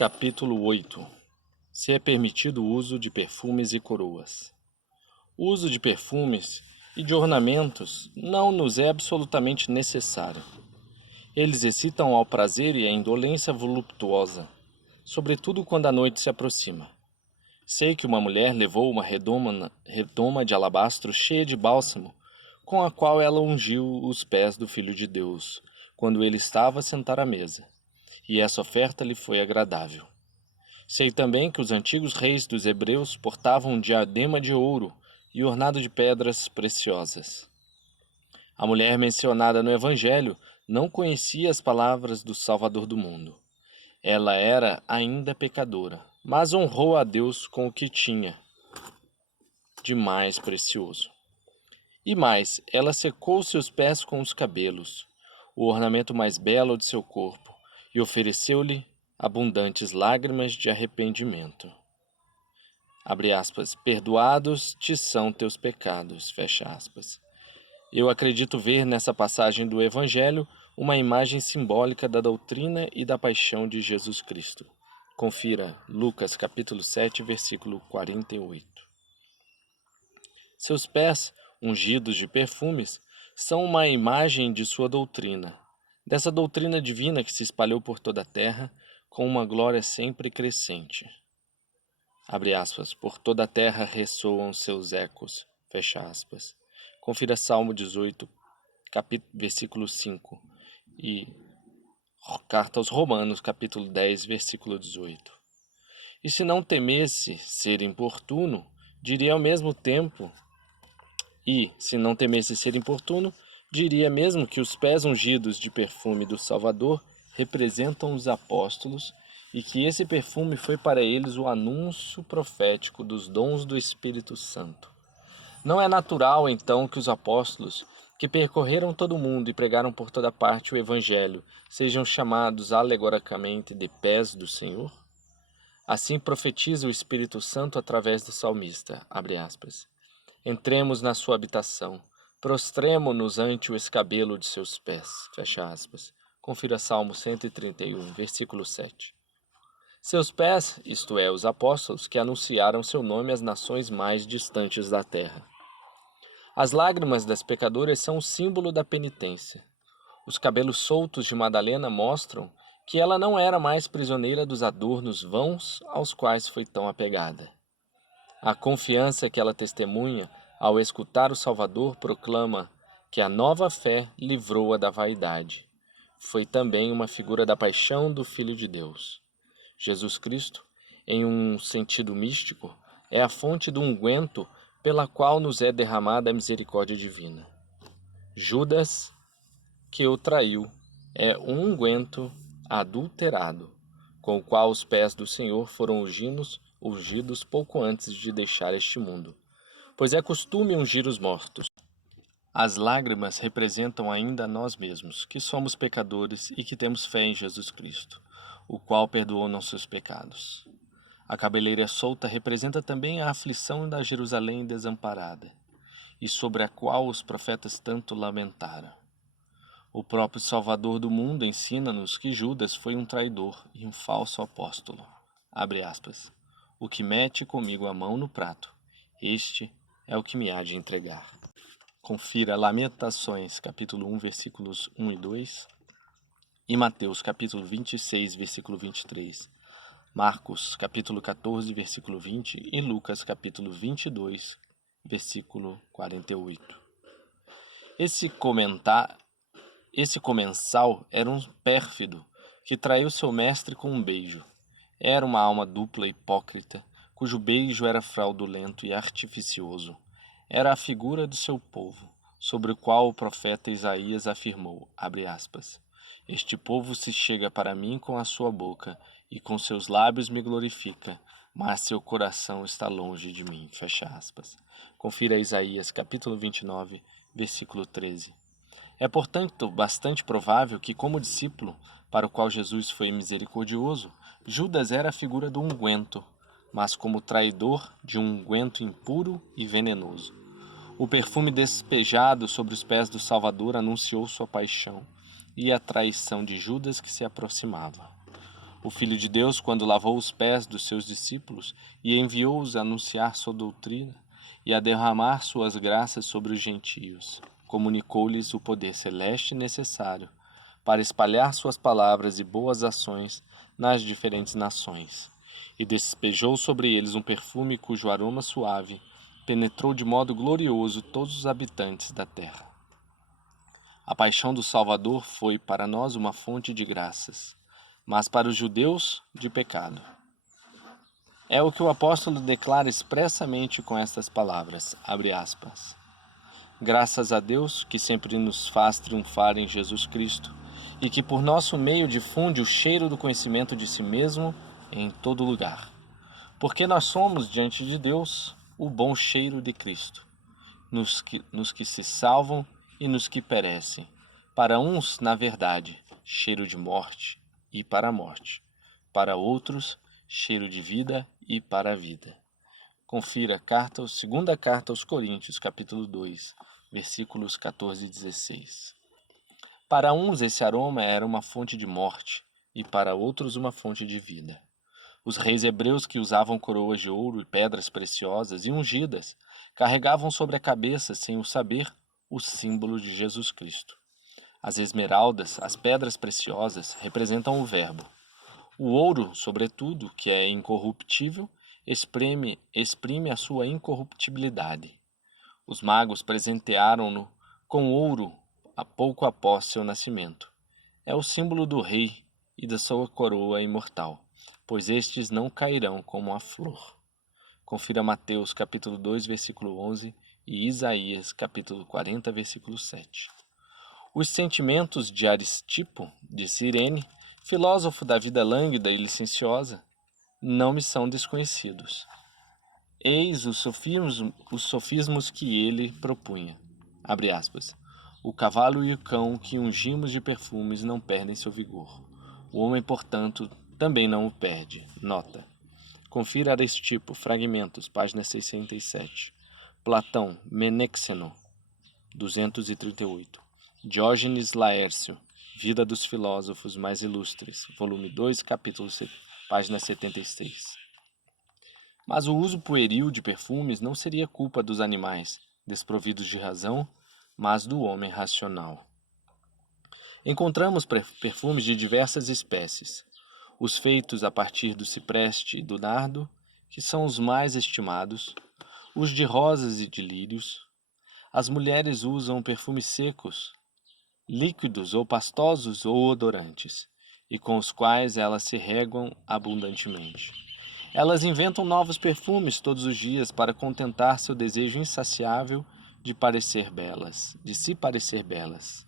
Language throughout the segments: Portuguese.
Capítulo 8. Se é permitido o uso de perfumes e coroas. O uso de perfumes e de ornamentos não nos é absolutamente necessário. Eles excitam ao prazer e à indolência voluptuosa, sobretudo quando a noite se aproxima. Sei que uma mulher levou uma redoma de alabastro cheia de bálsamo, com a qual ela ungiu os pés do Filho de Deus, quando ele estava a sentar à mesa, e essa oferta lhe foi agradável. Sei também que os antigos reis dos hebreus portavam um diadema de ouro e ornado de pedras preciosas. A mulher mencionada no Evangelho não conhecia as palavras do Salvador do mundo. Ela era ainda pecadora, mas honrou a Deus com o que tinha de mais precioso. E mais, ela secou seus pés com os cabelos, o ornamento mais belo de seu corpo, e ofereceu-lhe abundantes lágrimas de arrependimento. Abre aspas, perdoados te são teus pecados, fecha aspas. Eu acredito ver nessa passagem do Evangelho uma imagem simbólica da doutrina e da paixão de Jesus Cristo. Confira Lucas capítulo 7, versículo 48. Seus pés, ungidos de perfumes, são uma imagem de sua doutrina, dessa doutrina divina que se espalhou por toda a terra com uma glória sempre crescente. Abre aspas, por toda a terra ressoam seus ecos, fecha aspas. Confira Salmo 18, versículo 5 e Carta aos Romanos, capítulo 10, versículo 18. E se não temesse ser importuno, diria ao mesmo tempo, diria mesmo que os pés ungidos de perfume do Salvador representam os apóstolos e que esse perfume foi para eles o anúncio profético dos dons do Espírito Santo. Não é natural, então, que os apóstolos, que percorreram todo o mundo e pregaram por toda parte o Evangelho, sejam chamados alegoricamente de pés do Senhor? Assim profetiza o Espírito Santo através do salmista, abre aspas. Entremos na sua habitação, prostremo-nos ante o escabelo de seus pés, fecha aspas. Confira Salmo 131, versículo 7. Seus pés, isto é, os apóstolos que anunciaram seu nome às nações mais distantes da terra. As lágrimas das pecadoras são o símbolo da penitência. Os cabelos soltos de Madalena mostram que ela não era mais prisioneira dos adornos vãos aos quais foi tão apegada. A confiança que ela testemunha ao escutar o Salvador proclama que a nova fé livrou-a da vaidade. Foi também uma figura da paixão do Filho de Deus. Jesus Cristo, em um sentido místico, é a fonte do unguento pela qual nos é derramada a misericórdia divina. Judas, que o traiu, é um unguento adulterado, com o qual os pés do Senhor foram ungidos pouco antes de deixar este mundo, pois é costume ungir os mortos. As lágrimas representam ainda a nós mesmos, que somos pecadores e que temos fé em Jesus Cristo, o qual perdoou nossos pecados. A cabeleira solta representa também a aflição da Jerusalém desamparada, e sobre a qual os profetas tanto lamentaram. O próprio Salvador do mundo ensina-nos que Judas foi um traidor e um falso apóstolo. Abre aspas. O que mete comigo a mão no prato, este é o que me há de entregar. Confira Lamentações, capítulo 1, versículos 1 e 2, e Mateus, capítulo 26, versículo 23, Marcos, capítulo 14, versículo 20, e Lucas, capítulo 22, versículo 48. Esse comensal era um pérfido que traiu seu mestre com um beijo. Era uma alma dupla e hipócrita, cujo beijo era fraudulento e artificioso. Era a figura do seu povo, sobre o qual o profeta Isaías afirmou, abre aspas, este povo se chega para mim com a sua boca, e com seus lábios me glorifica, mas seu coração está longe de mim, fecha aspas. Confira Isaías, capítulo 29, versículo 13. É, portanto, bastante provável que, como discípulo, para o qual Jesus foi misericordioso, Judas era a figura do unguento, mas como traidor de um unguento impuro e venenoso. O perfume despejado sobre os pés do Salvador anunciou sua paixão e a traição de Judas que se aproximava. O Filho de Deus, quando lavou os pés dos seus discípulos e enviou-os a anunciar sua doutrina e a derramar suas graças sobre os gentios, comunicou-lhes o poder celeste necessário para espalhar suas palavras e boas ações nas diferentes nações, e despejou sobre eles um perfume cujo aroma suave penetrou de modo glorioso todos os habitantes da terra. A paixão do Salvador foi para nós uma fonte de graças, mas para os judeus de pecado. É o que o apóstolo declara expressamente com estas palavras, abre aspas. Graças a Deus que sempre nos faz triunfar em Jesus Cristo e que por nosso meio difunde o cheiro do conhecimento de si mesmo em todo lugar. Porque nós somos, diante de Deus, o bom cheiro de Cristo, nos que se salvam e nos que perecem. Para uns, na verdade, cheiro de morte e para a morte. Para outros, cheiro de vida e para a vida. Confira segunda carta aos Coríntios, capítulo 2, versículos 14 e 16. Para uns esse aroma era uma fonte de morte e para outros uma fonte de vida. Os reis hebreus que usavam coroas de ouro e pedras preciosas e ungidas carregavam sobre a cabeça, sem o saber, o símbolo de Jesus Cristo. As esmeraldas, as pedras preciosas, representam o Verbo. O ouro, sobretudo, que é incorruptível, exprime a sua incorruptibilidade. Os magos presentearam-no com ouro pouco após seu nascimento. É o símbolo do rei e da sua coroa imortal, pois estes não cairão como a flor. Confira Mateus capítulo 2, versículo 11 e Isaías capítulo 40, versículo 7. Os sentimentos de Aristipo, de Cirene, filósofo da vida lânguida e licenciosa, não me são desconhecidos. Eis os sofismos que ele propunha. Abre aspas. O cavalo e o cão que ungimos de perfumes não perdem seu vigor. O homem, portanto, também não o perde. Nota. Confira Aristipo, Fragmentos, página 67. Platão, Menexeno, 238. Diógenes Laércio, Vida dos Filósofos Mais Ilustres, volume 2, capítulo página 76. Mas o uso pueril de perfumes não seria culpa dos animais, desprovidos de razão, mas do homem racional. Encontramos perfumes de diversas espécies. Os feitos a partir do cipreste e do nardo, que são os mais estimados, os de rosas e de lírios. As mulheres usam perfumes secos, líquidos ou pastosos ou odorantes, e com os quais elas se regam abundantemente. Elas inventam novos perfumes todos os dias para contentar seu desejo insaciável de se parecer belas.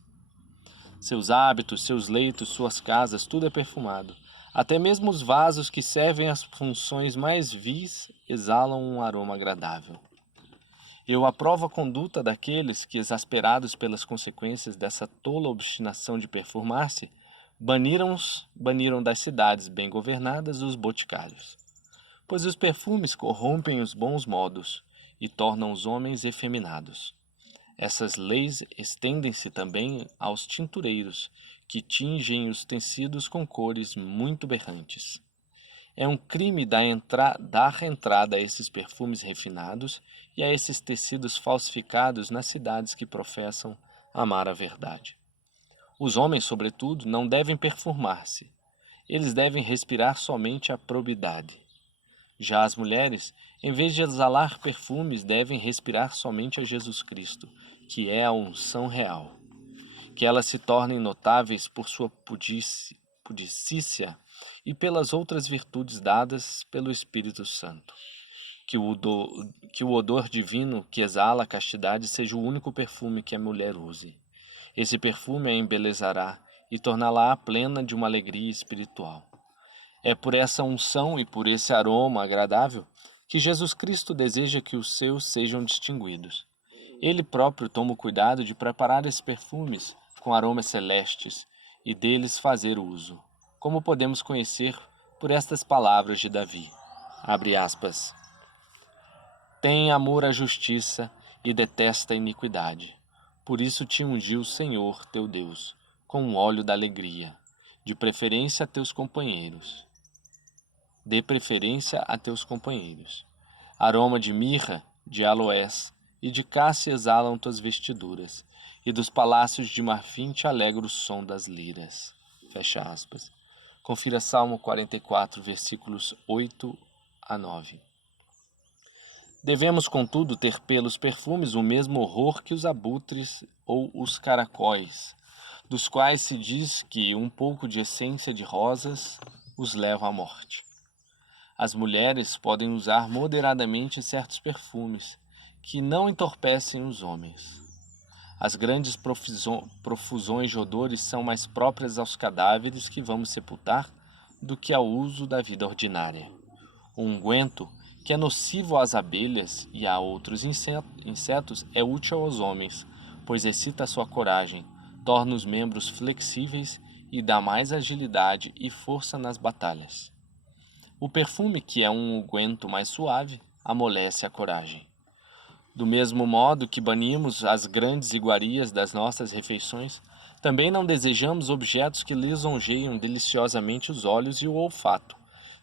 Seus hábitos, seus leitos, suas casas, tudo é perfumado. Até mesmo os vasos que servem às funções mais vis exalam um aroma agradável. Eu aprovo a conduta daqueles que, exasperados pelas consequências dessa tola obstinação de perfumar-se, baniram das cidades bem governadas os boticários. Pois os perfumes corrompem os bons modos e tornam os homens efeminados. Essas leis estendem-se também aos tintureiros, que tingem os tecidos com cores muito berrantes. É um crime dar entrada a esses perfumes refinados e a esses tecidos falsificados nas cidades que professam amar a verdade. Os homens, sobretudo, não devem perfumar-se. Eles devem respirar somente a probidade. Já as mulheres, em vez de exalar perfumes, devem respirar somente a Jesus Cristo, que é a unção real. Que elas se tornem notáveis por sua pudicícia e pelas outras virtudes dadas pelo Espírito Santo. Que o odor divino que exala a castidade seja o único perfume que a mulher use. Esse perfume a embelezará e torná-la plena de uma alegria espiritual. É por essa unção e por esse aroma agradável que Jesus Cristo deseja que os seus sejam distinguidos. Ele próprio toma o cuidado de preparar esses perfumes com aromas celestes e deles fazer uso, como podemos conhecer por estas palavras de Davi. Abre aspas. Tem amor à justiça e detesta a iniquidade. Por isso te ungiu o Senhor, teu Deus, com o óleo da alegria, de preferência a teus companheiros. Dê preferência a teus companheiros. Aroma de mirra, de aloés e de cássia exalam tuas vestiduras, e dos palácios de marfim te alegra o som das liras. Fecha aspas. Confira Salmo 44, versículos 8 a 9. Devemos, contudo, ter pelos perfumes o mesmo horror que os abutres ou os caracóis, dos quais se diz que um pouco de essência de rosas os leva à morte. As mulheres podem usar moderadamente certos perfumes, que não entorpecem os homens. As grandes profusões de odores são mais próprias aos cadáveres que vamos sepultar do que ao uso da vida ordinária. O unguento, que é nocivo às abelhas e a outros insetos, é útil aos homens, pois excita a sua coragem, torna os membros flexíveis e dá mais agilidade e força nas batalhas. O perfume, que é um unguento mais suave, amolece a coragem. Do mesmo modo que banimos as grandes iguarias das nossas refeições, também não desejamos objetos que lisonjeiam deliciosamente os olhos e o olfato,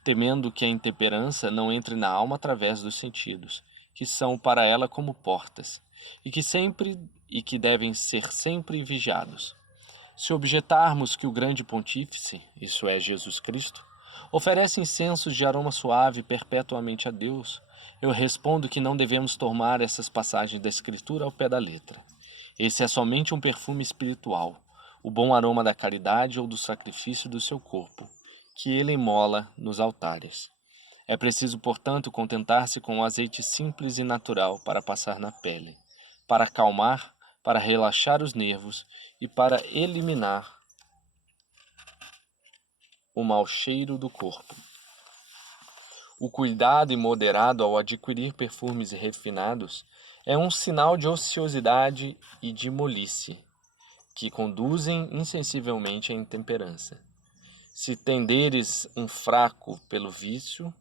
temendo que a intemperança não entre na alma através dos sentidos, que são para ela como portas, e que devem ser sempre vigiados. Se objetarmos que o grande pontífice, isso é Jesus Cristo, oferece incensos de aroma suave perpetuamente a Deus, eu respondo que não devemos tomar essas passagens da Escritura ao pé da letra. Esse é somente um perfume espiritual, o bom aroma da caridade ou do sacrifício do seu corpo, que ele imola nos altares. É preciso, portanto, contentar-se com um azeite simples e natural para passar na pele, para acalmar, para relaxar os nervos e para eliminar o mau cheiro do corpo. O cuidado imoderado ao adquirir perfumes refinados é um sinal de ociosidade e de molice, que conduzem insensivelmente à intemperança. Se tenderes um fraco pelo vício,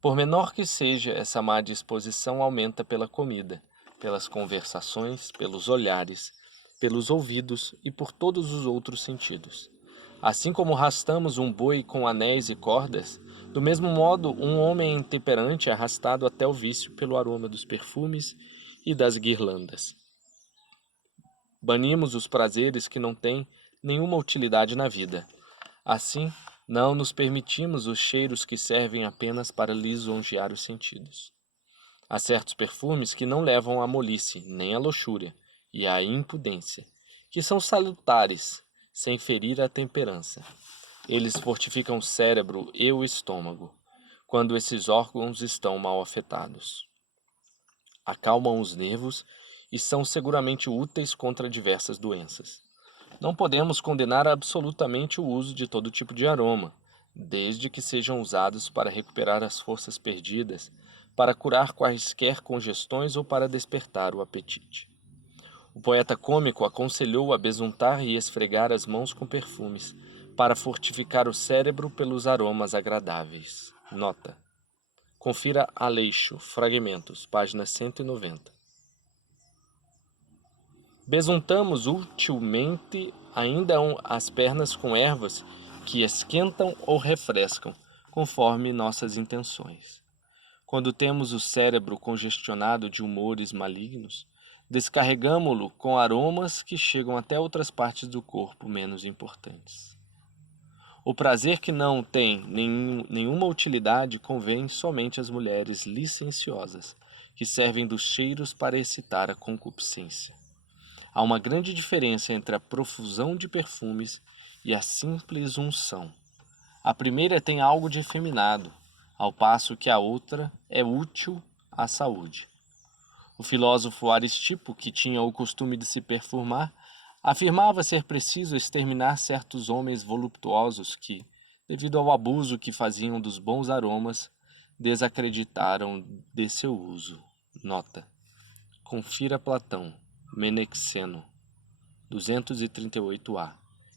por menor que seja, essa má disposição aumenta pela comida, pelas conversações, pelos olhares, pelos ouvidos e por todos os outros sentidos. Assim como arrastamos um boi com anéis e cordas, do mesmo modo um homem intemperante é arrastado até o vício pelo aroma dos perfumes e das guirlandas. Banimos os prazeres que não têm nenhuma utilidade na vida. Assim, não nos permitimos os cheiros que servem apenas para lisonjear os sentidos. Há certos perfumes que não levam à molice, nem à luxúria e à impudência, que são salutares, sem ferir a temperança. Eles fortificam o cérebro e o estômago, quando esses órgãos estão mal afetados. Acalmam os nervos e são seguramente úteis contra diversas doenças. Não podemos condenar absolutamente o uso de todo tipo de aroma, desde que sejam usados para recuperar as forças perdidas, para curar quaisquer congestões ou para despertar o apetite. O poeta cômico aconselhou a besuntar e esfregar as mãos com perfumes, para fortificar o cérebro pelos aromas agradáveis. Nota. Confira Aleixo, Fragmentos, página 190. Besuntamos utilmente ainda as pernas com ervas que esquentam ou refrescam, conforme nossas intenções. Quando temos o cérebro congestionado de humores malignos, descarregamo-lo com aromas que chegam até outras partes do corpo menos importantes. O prazer que não tem nenhuma utilidade convém somente às mulheres licenciosas, que servem dos cheiros para excitar a concupiscência. Há uma grande diferença entre a profusão de perfumes e a simples unção. A primeira tem algo de efeminado, ao passo que a outra é útil à saúde. O filósofo Aristipo, que tinha o costume de se perfumar, afirmava ser preciso exterminar certos homens voluptuosos que, devido ao abuso que faziam dos bons aromas, desacreditaram de seu uso. Nota. Confira Platão, Menexeno, 238a,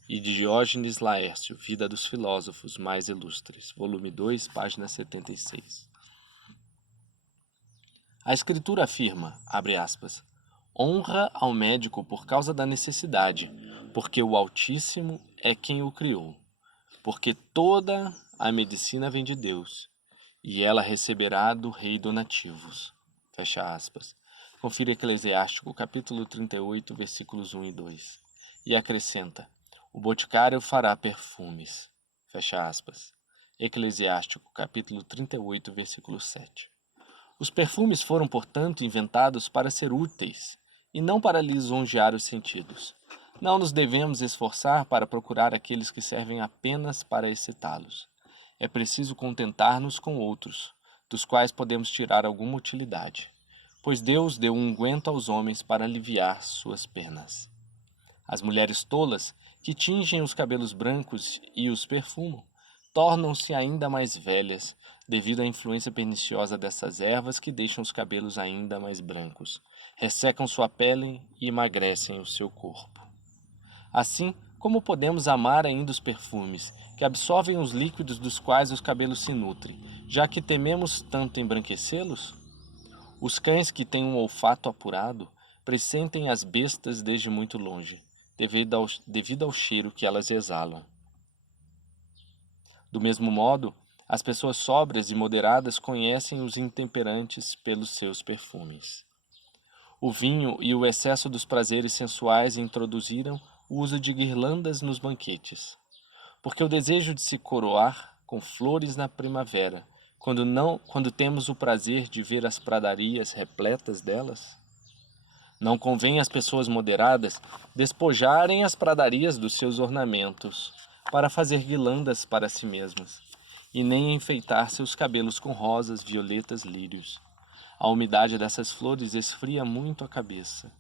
e de Diógenes Laércio, Vida dos Filósofos Mais Ilustres, volume 2, página 76. A Escritura afirma, abre aspas, honra ao médico por causa da necessidade, porque o Altíssimo é quem o criou. Porque toda a medicina vem de Deus, e ela receberá do rei donativos. Fecha aspas. Confira Eclesiástico, capítulo 38, versículos 1 e 2. E acrescenta: o boticário fará perfumes. Fecha aspas. Eclesiástico, capítulo 38, versículo 7. Os perfumes foram, portanto, inventados para ser úteis, e não para lisonjear os sentidos. Não nos devemos esforçar para procurar aqueles que servem apenas para excitá-los. É preciso contentar-nos com outros, dos quais podemos tirar alguma utilidade, pois Deus deu um unguento aos homens para aliviar suas penas. As mulheres tolas, que tingem os cabelos brancos e os perfumam, tornam-se ainda mais velhas, devido à influência perniciosa dessas ervas que deixam os cabelos ainda mais brancos, ressecam sua pele e emagrecem o seu corpo. Assim, como podemos amar ainda os perfumes, que absorvem os líquidos dos quais os cabelos se nutrem, já que tememos tanto embranquecê-los? Os cães que têm um olfato apurado pressentem as bestas desde muito longe, devido ao cheiro que elas exalam. Do mesmo modo, as pessoas sóbrias e moderadas conhecem os intemperantes pelos seus perfumes. O vinho e o excesso dos prazeres sensuais introduziram o uso de guirlandas nos banquetes, porque o desejo de se coroar com flores na primavera, quando temos o prazer de ver as pradarias repletas delas? Não convém às pessoas moderadas despojarem as pradarias dos seus ornamentos para fazer guirlandas para si mesmas, e nem enfeitar seus cabelos com rosas, violetas, lírios. A umidade dessas flores esfria muito a cabeça.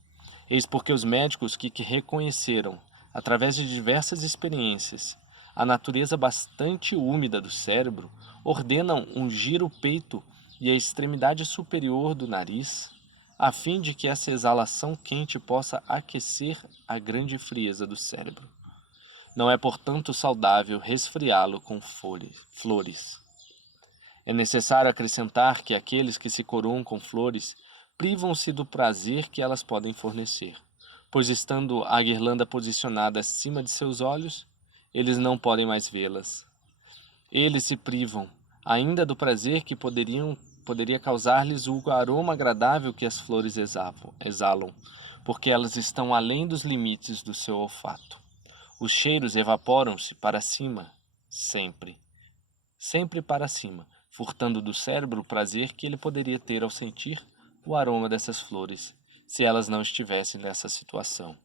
Eis porque os médicos que reconheceram, através de diversas experiências, a natureza bastante úmida do cérebro, ordenam ungir o peito e a extremidade superior do nariz, a fim de que essa exalação quente possa aquecer a grande frieza do cérebro. Não é, portanto, saudável resfriá-lo com flores. É necessário acrescentar que aqueles que se coroam com flores privam-se do prazer que elas podem fornecer, pois estando a guirlanda posicionada acima de seus olhos, eles não podem mais vê-las. Eles se privam ainda do prazer que poderia causar-lhes o aroma agradável que as flores exalam, porque elas estão além dos limites do seu olfato. Os cheiros evaporam-se para cima, sempre para cima, furtando do cérebro o prazer que ele poderia ter ao sentir o aroma dessas flores, se elas não estivessem nessa situação.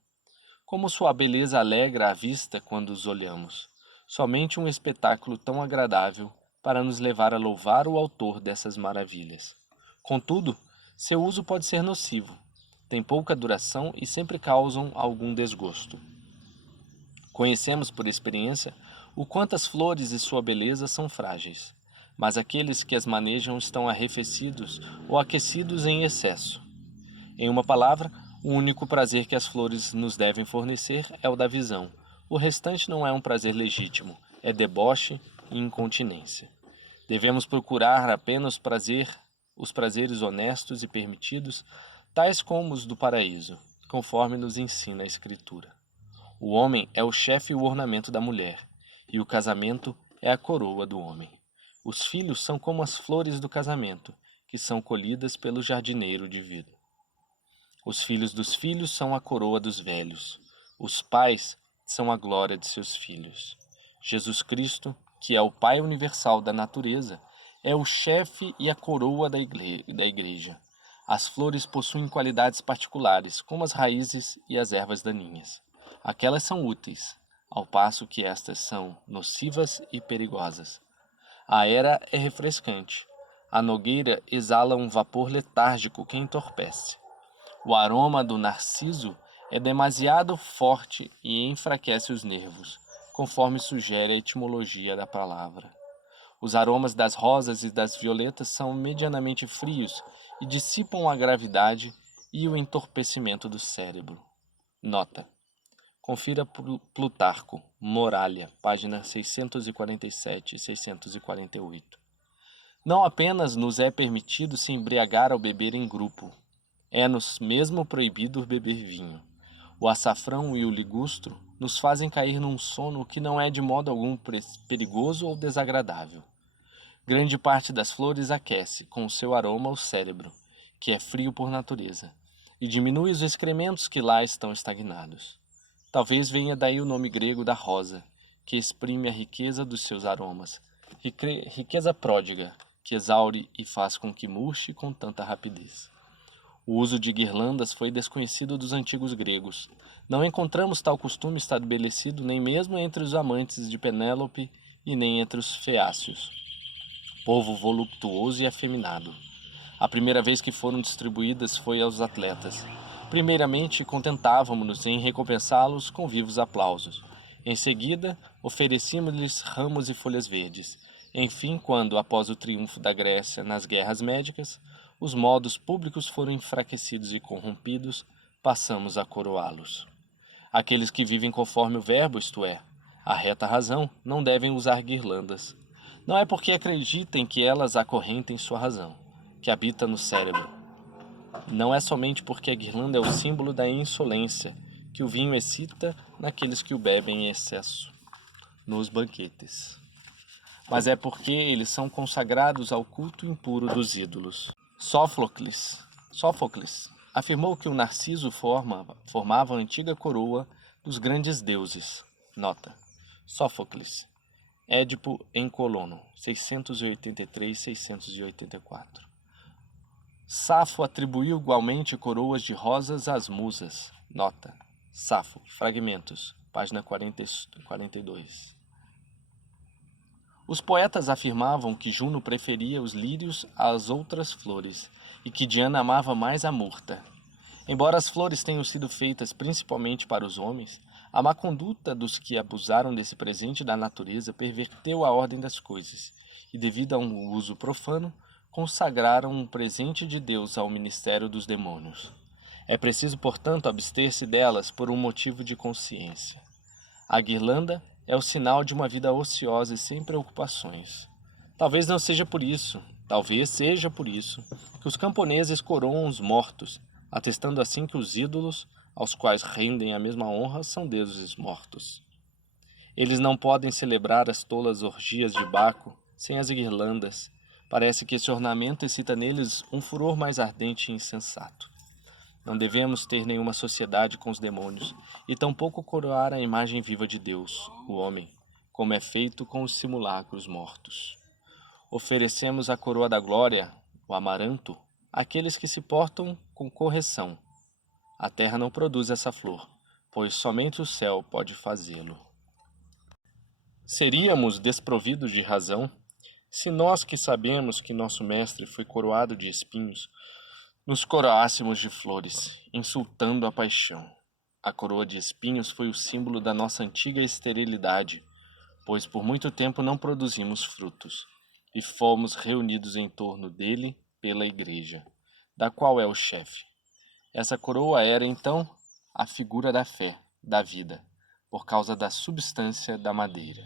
Como sua beleza alegra a vista quando os olhamos. Somente um espetáculo tão agradável para nos levar a louvar o autor dessas maravilhas. Contudo, seu uso pode ser nocivo, tem pouca duração e sempre causam algum desgosto. Conhecemos por experiência o quanto as flores e sua beleza são frágeis, mas aqueles que as manejam estão arrefecidos ou aquecidos em excesso. Em uma palavra, o único prazer que as flores nos devem fornecer é o da visão. O restante não é um prazer legítimo, é deboche e incontinência. Devemos procurar apenas os prazeres honestos e permitidos, tais como os do paraíso, conforme nos ensina a Escritura. O homem é o chefe e o ornamento da mulher, e o casamento é a coroa do homem. Os filhos são como as flores do casamento, que são colhidas pelo jardineiro divino. Os filhos dos filhos são a coroa dos velhos. Os pais são a glória de seus filhos. Jesus Cristo, que é o Pai universal da natureza, é o chefe e a coroa da igreja. As flores possuem qualidades particulares, como as raízes e as ervas daninhas. Aquelas são úteis, ao passo que estas são nocivas e perigosas. A era é refrescante. A nogueira exala um vapor letárgico que entorpece. O aroma do narciso é demasiado forte e enfraquece os nervos, conforme sugere a etimologia da palavra. Os aromas das rosas e das violetas são medianamente frios e dissipam a gravidade e o entorpecimento do cérebro. Nota: confira Plutarco, Moralia, páginas 647 e 648. Não apenas nos é permitido se embriagar ao beber em grupo, é-nos mesmo proibido beber vinho. O açafrão e o ligustro, nos fazem cair num sono que não é de modo algum perigoso ou desagradável. Grande parte das flores aquece, com o seu aroma, o cérebro, que é frio por natureza, e diminui os excrementos que lá estão estagnados. Talvez venha daí o nome grego da rosa, que exprime a riqueza dos seus aromas, riqueza pródiga, que exaure e faz com que murche com tanta rapidez. O uso de guirlandas foi desconhecido dos antigos gregos. Não encontramos tal costume estabelecido nem mesmo entre os amantes de Penélope e nem entre os feácios, povo voluptuoso e afeminado. A primeira vez que foram distribuídas foi aos atletas. Primeiramente, contentávamos-nos em recompensá-los com vivos aplausos. Em seguida, oferecíamos-lhes ramos e folhas verdes. Enfim, quando, após o triunfo da Grécia nas guerras médicas, os modos públicos foram enfraquecidos e corrompidos, passamos a coroá-los. Aqueles que vivem conforme o verbo, isto é, a reta razão, não devem usar guirlandas. Não é porque acreditem que elas acorrentem sua razão, que habita no cérebro. Não é somente porque a guirlanda é o símbolo da insolência, que o vinho excita naqueles que o bebem em excesso, nos banquetes. Mas é porque eles são consagrados ao culto impuro dos ídolos. Sófocles afirmou que o narciso formava a antiga coroa dos grandes deuses. Nota: Sófocles, Édipo em Colono, 683-684. Safo atribuiu igualmente coroas de rosas às musas. Nota: Safo, Fragmentos, página 42. Os poetas afirmavam que Juno preferia os lírios às outras flores e que Diana amava mais a murta. Embora as flores tenham sido feitas principalmente para os homens, a má conduta dos que abusaram desse presente da natureza perverteu a ordem das coisas e, devido a um uso profano, consagraram um presente de Deus ao ministério dos demônios. É preciso, portanto, abster-se delas por um motivo de consciência. A guirlanda é o sinal de uma vida ociosa e sem preocupações. Talvez seja por isso que os camponeses coroam os mortos, atestando assim que os ídolos, aos quais rendem a mesma honra, são deuses mortos. Eles não podem celebrar as tolas orgias de Baco sem as guirlandas. Parece que esse ornamento excita neles um furor mais ardente e insensato. Não devemos ter nenhuma sociedade com os demônios, e tampouco coroar a imagem viva de Deus, o homem, como é feito com os simulacros mortos. Oferecemos a coroa da glória, o amaranto, àqueles que se portam com correção. A terra não produz essa flor, pois somente o céu pode fazê-lo. Seríamos desprovidos de razão se nós que sabemos que nosso mestre foi coroado de espinhos, nos coroássemos de flores, insultando a paixão. A coroa de espinhos foi o símbolo da nossa antiga esterilidade, pois por muito tempo não produzimos frutos, e fomos reunidos em torno dele pela igreja, da qual é o chefe. Essa coroa era, então, a figura da fé, da vida, por causa da substância da madeira,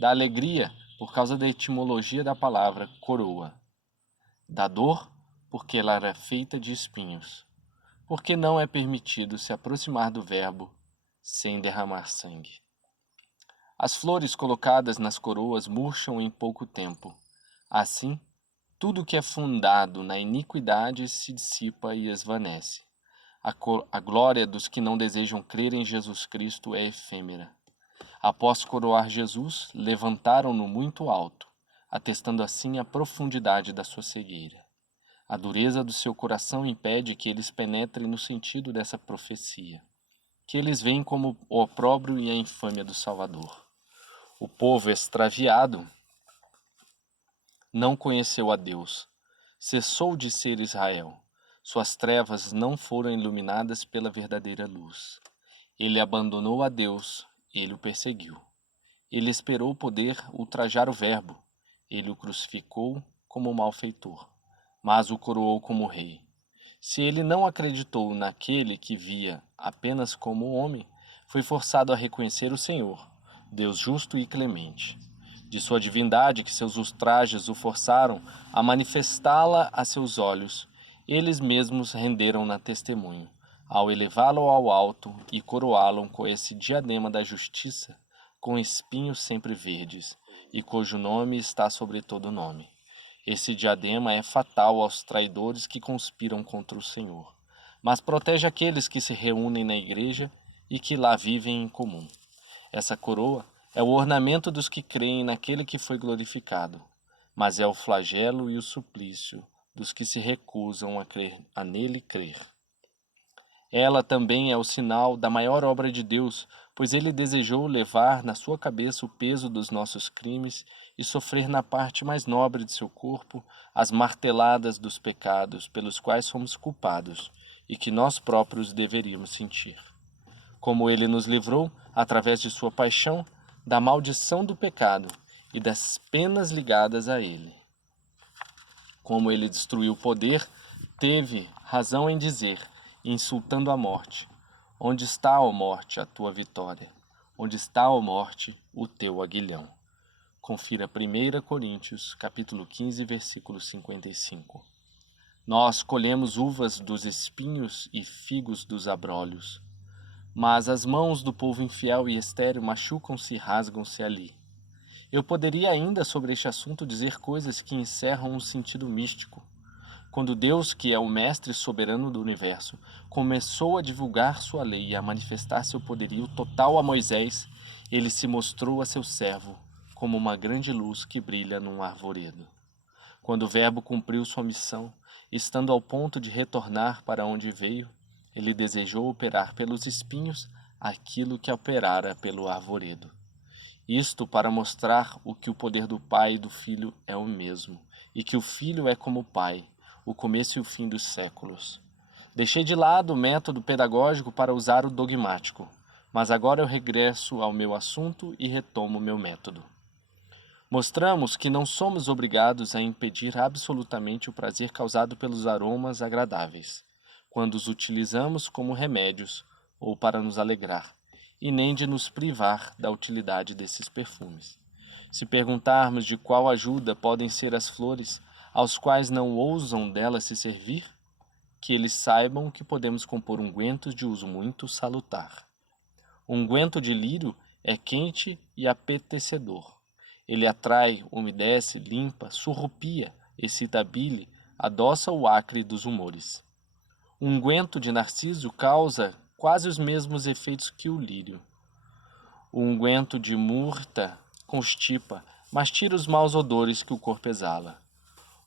da alegria, por causa da etimologia da palavra coroa, da dor, porque ela era feita de espinhos, porque não é permitido se aproximar do verbo sem derramar sangue. As flores colocadas nas coroas murcham em pouco tempo. Assim, tudo que é fundado na iniquidade se dissipa e esvanece. A glória dos que não desejam crer em Jesus Cristo é efêmera. Após coroar Jesus, levantaram-no muito alto, atestando assim a profundidade da sua cegueira. A dureza do seu coração impede que eles penetrem no sentido dessa profecia, que eles veem como o opróbrio e a infâmia do Salvador. O povo extraviado não conheceu a Deus, cessou de ser Israel. Suas trevas não foram iluminadas pela verdadeira luz. Ele abandonou a Deus, ele o perseguiu. Ele esperou poder ultrajar o Verbo, ele o crucificou como malfeitor, mas o coroou como rei. Se ele não acreditou naquele que via apenas como homem, foi forçado a reconhecer o Senhor, Deus justo e clemente. De sua divindade, que seus ultrajes o forçaram a manifestá-la a seus olhos, eles mesmos renderam-na testemunho, ao elevá-lo ao alto e coroá-lo com esse diadema da justiça, com espinhos sempre verdes, e cujo nome está sobre todo nome. Esse diadema é fatal aos traidores que conspiram contra o Senhor, mas protege aqueles que se reúnem na igreja e que lá vivem em comum. Essa coroa é o ornamento dos que creem naquele que foi glorificado, mas é o flagelo e o suplício dos que se recusam a nele crer. Ela também é o sinal da maior obra de Deus, pois ele desejou levar na sua cabeça o peso dos nossos crimes e sofrer na parte mais nobre de seu corpo as marteladas dos pecados pelos quais somos culpados e que nós próprios deveríamos sentir. Como ele nos livrou, através de sua paixão, da maldição do pecado e das penas ligadas a ele. Como ele destruiu o poder, teve razão em dizer, insultando a morte: onde está, ó morte, a tua vitória? Onde está, ó morte, o teu aguilhão? Confira 1 Coríntios, capítulo 15, versículo 55. Nós colhemos uvas dos espinhos e figos dos abrolhos, mas as mãos do povo infiel e estéril machucam-se e rasgam-se ali. Eu poderia ainda sobre este assunto dizer coisas que encerram um sentido místico. Quando Deus, que é o mestre soberano do universo, começou a divulgar sua lei e a manifestar seu poderio total a Moisés, ele se mostrou a seu servo como uma grande luz que brilha num arvoredo. Quando o Verbo cumpriu sua missão, estando ao ponto de retornar para onde veio, ele desejou operar pelos espinhos aquilo que operara pelo arvoredo. Isto para mostrar o que o poder do Pai e do Filho é o mesmo, e que o Filho é como o Pai, o começo e o fim dos séculos. Deixei de lado o método pedagógico para usar o dogmático, mas agora eu regresso ao meu assunto e retomo meu método. Mostramos que não somos obrigados a impedir absolutamente o prazer causado pelos aromas agradáveis, quando os utilizamos como remédios ou para nos alegrar, e nem de nos privar da utilidade desses perfumes. Se perguntarmos de qual ajuda podem ser as flores, aos quais não ousam delas se servir, que eles saibam que podemos compor ungüentos de uso muito salutar. O unguento de lírio é quente e apetecedor. Ele atrai, umedece, limpa, surrupia, excita a bile, adoça o acre dos humores. O unguento de narciso causa quase os mesmos efeitos que o lírio. O unguento de murta constipa, mas tira os maus odores que o corpo exala.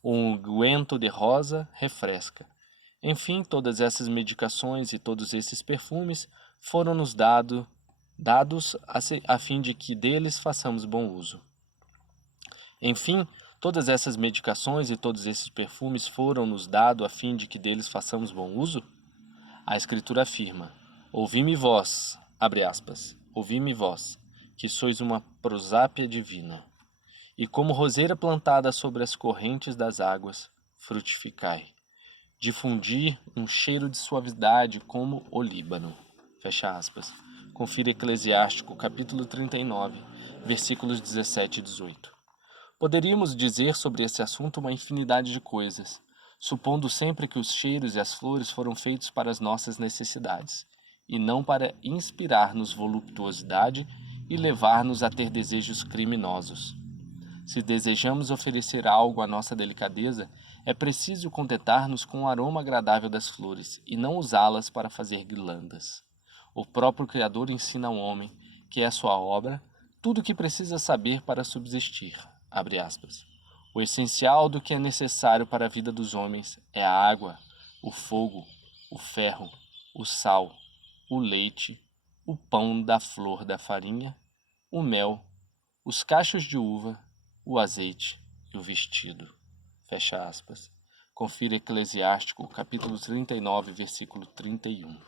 O unguento de rosa refresca. Enfim, todas essas medicações e todos esses perfumes foram-nos dados a fim de que deles façamos bom uso. Enfim, todas essas medicações e todos esses perfumes foram-nos dados a fim de que deles façamos bom uso? A Escritura afirma: ouvi-me vós, abre aspas, ouvi-me vós, que sois uma prosápia divina, e como roseira plantada sobre as correntes das águas, frutificai. Difundir um cheiro de suavidade como o Líbano. Fecha aspas. Confira Eclesiástico, capítulo 39, versículos 17 e 18. Poderíamos dizer sobre esse assunto uma infinidade de coisas, supondo sempre que os cheiros e as flores foram feitos para as nossas necessidades, e não para inspirar-nos voluptuosidade e levar-nos a ter desejos criminosos. Se desejamos oferecer algo à nossa delicadeza, é preciso contentar-nos com o aroma agradável das flores e não usá-las para fazer guirlandas. O próprio Criador ensina ao homem, que é sua obra, tudo o que precisa saber para subsistir. Abre aspas. O essencial do que é necessário para a vida dos homens é a água, o fogo, o ferro, o sal, o leite, o pão da flor da farinha, o mel, os cachos de uva, o azeite e o vestido. Fecha aspas. Confira Eclesiástico, capítulo 39, versículo 31.